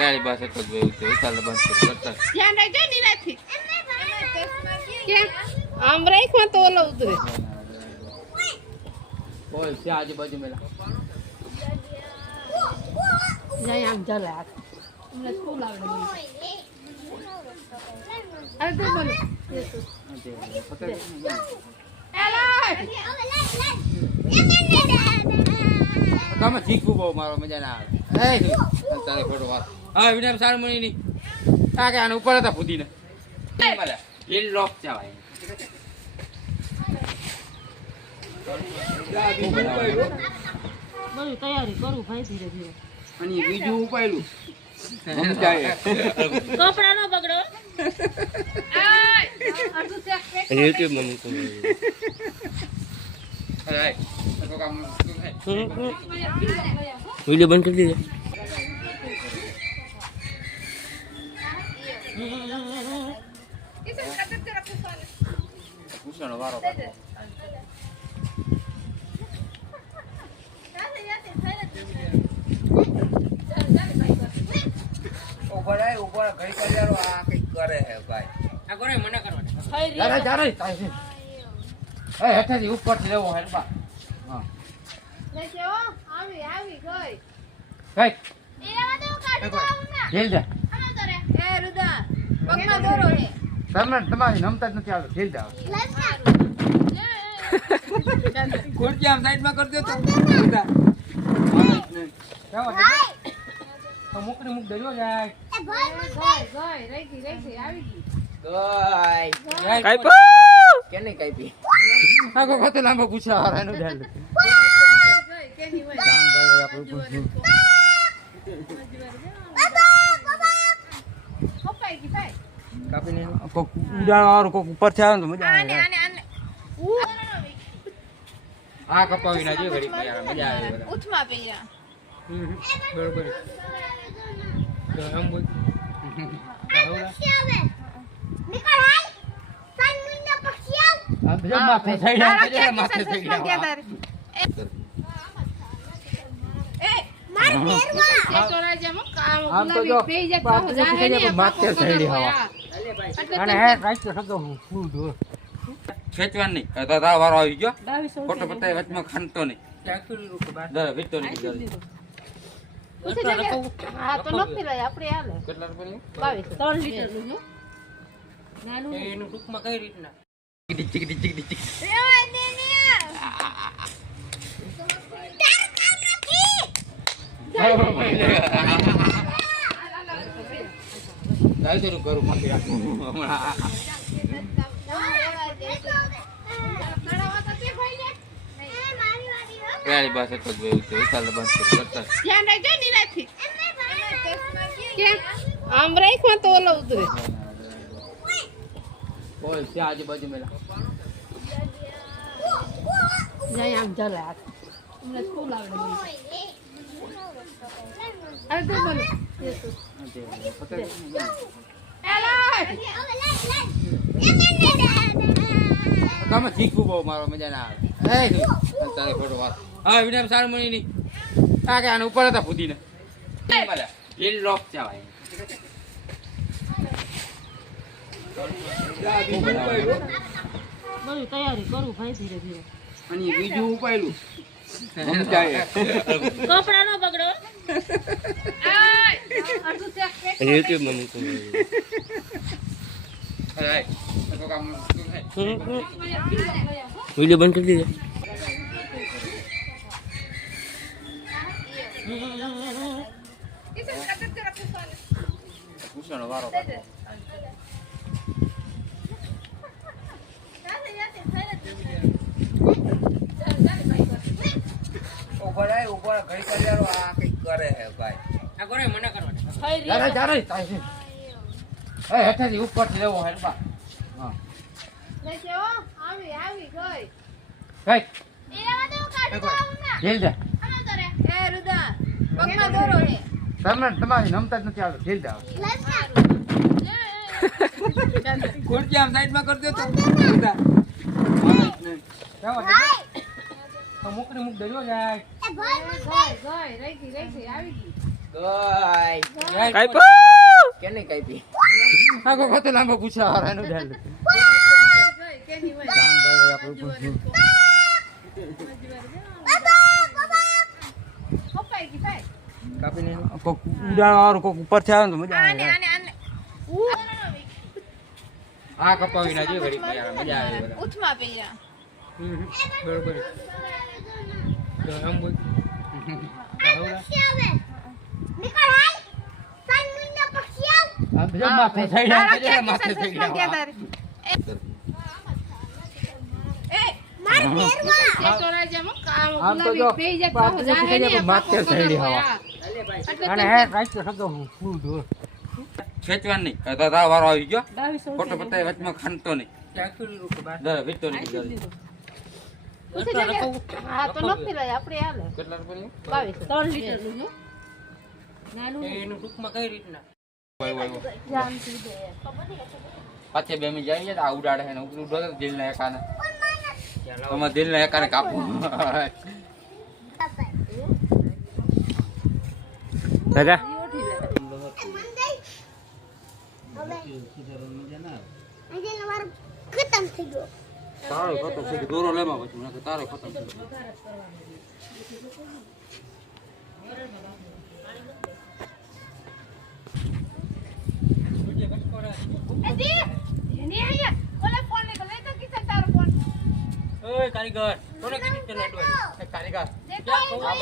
Real bahasa tu betul. Kalau bahasa betul. Yang dah jadi nanti. Amrek mah tolong tu. Boy, siapa aja baju mela. Jangan jalan. Mula sekolah ni. Ada mana? Elai. Kamu cikgu bawa malu menjana. Antara kedua. Ini besar mana ini? Tak kan upar ada putih na. Ini mana? Ini lock cawai. Baru tayari baru भाई धीरे धीरे. Ani biju upar lu. Kamu caya. कपड़ा ना पकड़ो आय और तू check पे Ini tu mama tu. Hai. Aku kamu. Video band कर दीजिए. इसे कटर तेरा पूछा Pusing nak baru. ऊपर घड़ी कर यार आ के करे है भाई आ करे मना करवा जा रे ए हेठे થી ઉપર થી લેવો હે બા હા लेके ओ आवी गई કઈ એવા તો કાઢો ના જેલ જા આનો તો રે એ રુદા પગમાં દોરો હે તમને તમારી નમતા જ નથી આવતો જેલ જાવ ખુરચી આમ સાઈડ માં કરી દો તો રુદા તો મુકડી મુક દયો જાય એ ગઈ રહી આવી ગઈ ગઈ કાઈપો કેને કાઈપી આકો કતે લાંબો પૂછા હારા નું ધ્યાન ગઈ કેની હોય કામ ગયો આપણે પૂછ્યું કપાઈ ગઈ ભાઈ કાપી ને કોક ઉડાણ વાળું કોક ઉપર થી આવે તો મજા આવે આને આ કપાવી ના જો ઘડી યાર મજા આવે ઉઠમાં પેયા બરોબર તો હમ બોલ માથે થઈ ગયા માથે થઈ ગયા આમ તો જો ખેંચવાનું નહીં વારો આવી ગયો ફોટો પતાય વચમાં ખાનતો નહીં વિતો નહીં હા તો નક્કી રહે આપણે હાલે કેટલા રૂપિયા 22 3 લીટર નું નાનું એનું ટૂંકમાં કઈ રીતના ચીકડી કરું માફી રાખું હમણાં Real bahasa tu betul. Kalau bahasa betul. yang dah jadi nanti Amrek mah tolong tu Boy, siapa aja baju mela. jangan jalan mula sekolah ni ada mana Elai Kamu cikgu bawa malu menjana. Antara kedua. Ini besar mana ini? Tak kan upar ada putih na. Ini mana? Ini lock cawai. baru tayari baru भाई धीरे धीरे Ani biju upar lu. Kamu caya. कपड़ा ना पकड़ो आय और तू check पे Ini tu mama tu. Hai. Aku kamu. Video band कर दीजिए. इसे कटर तेरा पूछा Pusing nak baru. ऊपर घड़ी कर यार आ के करे है भाई आ करे मना करवा जा रे ए हेठे થી ઉપર થી લેવો હે બા હા લેકે ઓ આવી ગઈ કઈ જેલ જા તમને તમારી નમતા જ નથી આવતો જેલ જાઓ ખુરચી આમ સાઈડમાં કરજો તો મુકડી મુક દજો જાય કેને કાપી આખો ખતો લાંબો પૂછા હાર એનું ધ્યાન કાપીને કોક ઉડાડવાનું કોક ઉપરથી આવે ને તો મજા આવે આ કપાવી નાખજો ઘડી મજા આવે ઉથમાં પેલા બરોબર તો આમ બોલ માથે થઈ ગયા માથે થઈ ગયા આમ તો જો માથે થઈ ગયા અને હે રાઈટ તો સગો હું ફૂલ દો ખેંચવાનું નહીં તારા વારો આવી ગયો ફોટો પતાય વચમાં ખાનતો નહીં દર વિતો નહીં હા તો નક્કી રહે આપણે હાલે કેટલા રૂપિયા 22 3 લીટર નું નાનું એનું ટૂંકમાં કઈ રીતના જામથી દે પાછે બે મી જાય આ ઉડાડે છે ને ઉડો દિલ ના એકાને તમારા દિલ ના એકાને કાપો દાદા ખતમ થઈ ગયો તારો ખતમ થઈ ગયો દોરો લેવા પછી મને તારો ખતમ થઈ ગયો એની આયા ઓલે ફોન લે તો કિસન તારો ફોન ઓય કારીગર કોને કીધું તે લાડવા કારીગર દેખો